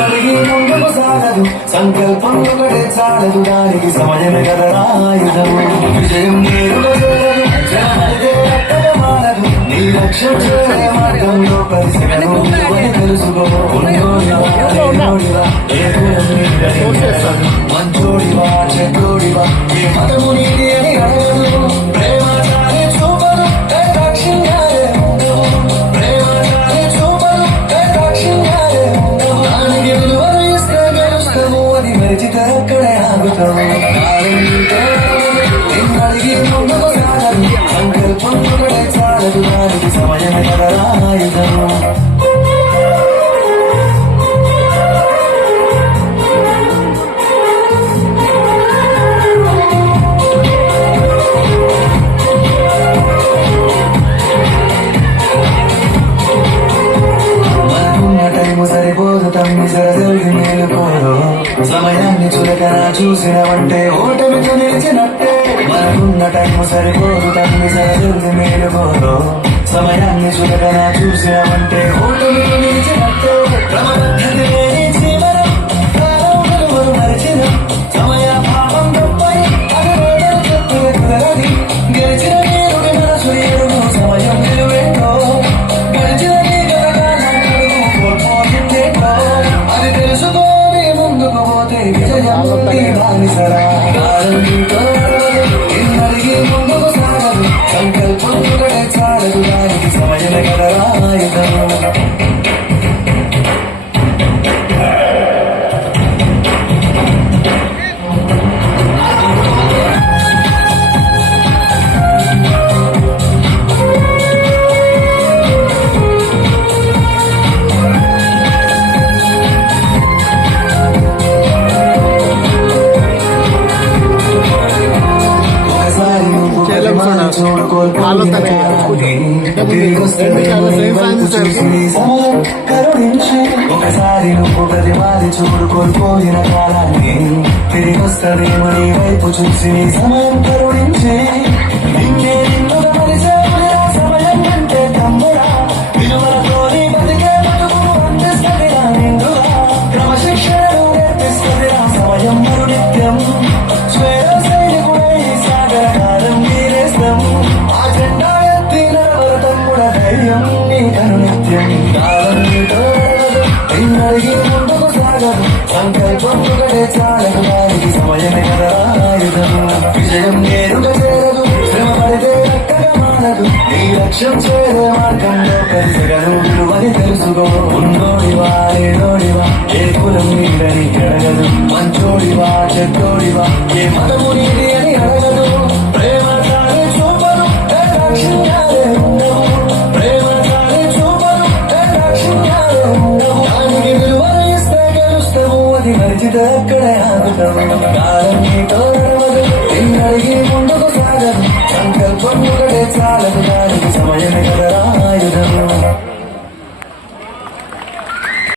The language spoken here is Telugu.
అడిగి ముందుకు సాగదు సంకల్పం ఒకటే చాలదు దానికి సమయమే కదరాయుధం విజయం నేరుగా మారదు నీ లక్ష్యం చేరే మార్గంలో పరిశ్రమ తెలుసుకో మంచోడివా చెడ్డోడివా ఏ మతము నీది అని అడగదు ప్రేమ చాలే చూపదు కటాక్షంగానే ఉండవు ప్రేమ చాలే చూపదు కటాక్షంగానే ఉండవు దానికి విలువను ఇస్తే గెలుస్తాము అది మరిచితే అక్కడే ఆగుతాము నిన్నడిగి ముందుకు సాగదు సంకల్పం ఒకటే చాలదు దానికి సమయమే కదరాయుధము సరిపోదు తమ్మి సరదల్ని మేలుకోదు సమయాన్ని చులకన చూసినవంటే ఓటమితో నిలిచినట్టే మనకున్న టైము సరిపోదు తమ్మి సరదల్ని మేలుకోదు సమయాన్ని చులకన చూసినవంటే ఓటమితో నిలిచినట్టే క్రమబద్ధత లేని జీవనం కాలం మరిచిన సమయ భావం తప్పై అగరోడలు చెప్పులు కుదరది గెలిచిన నేరుగా మనసు ఎరుగు సమయం నిలువేంటో గెలిచిన అది తెలుసుకొని ముందుకు పోతే విజయం బానిసరా నిన్నడిగి ముందుకు సాగదు సంకల్పం ఒకటే చాలదు దానికి సమయమే కదరాయుధము ఒకసారి నువ్వు ప్రతివాది చూడు కోల్పోయిన కాలాన్ని తిరిగి వస్తదేమో నీ వైపు చూసి నీ సమయం కరుణించి ఇంకే నిన్ను గమనించే సమయం అంటే తమ్ముడా విలువలతో నీ బతికే బతుకును అందిస్తదిరా నిండుగా క్రమశిక్షణను నేర్పిస్తదిరా సమయం మరునిత్యం స్వేర సైనికుడై సాగరకాలం నీరేస్తాం ఆ జెండా ఎత్తిన తమ్ముడ ధైర్యం నీ కనునిత్యం కాలం నీతో నిన్నడిగి ముందుకు సాగదు సంకల్పం ఒకటే చాలదు దానికి సమయమే కదరాయుధము విజయం నేరుగా చేరదు శ్రమ పడితే ఎక్కగా మారదు నీ లక్ష్యం చేరే మార్గంలో కలిసగను విలువని తెలుసుకో ఉన్నోడివా లేనోడివా ఏ కులం నీడని అడగదు మంచోడివా చెడ్డోడివా ఏ మతము నీది అని అడగదు ప్రేమ చాలే చూపదు కటాక్షంగానే ఉండవు ప్రేమ చాలే చూపదు కటాక్షంగానే ఉండవు దానికి విలువను ఇస్తే గెలుస్తాము అది మరిచితే అక్కడే ఆగుతాము కాలం నీతో నడవదు నిన్నడిగి ముందుకు సాగదు సంకల్పం ఒకటే చాలదు దానికి సమయమే కదరాయుధము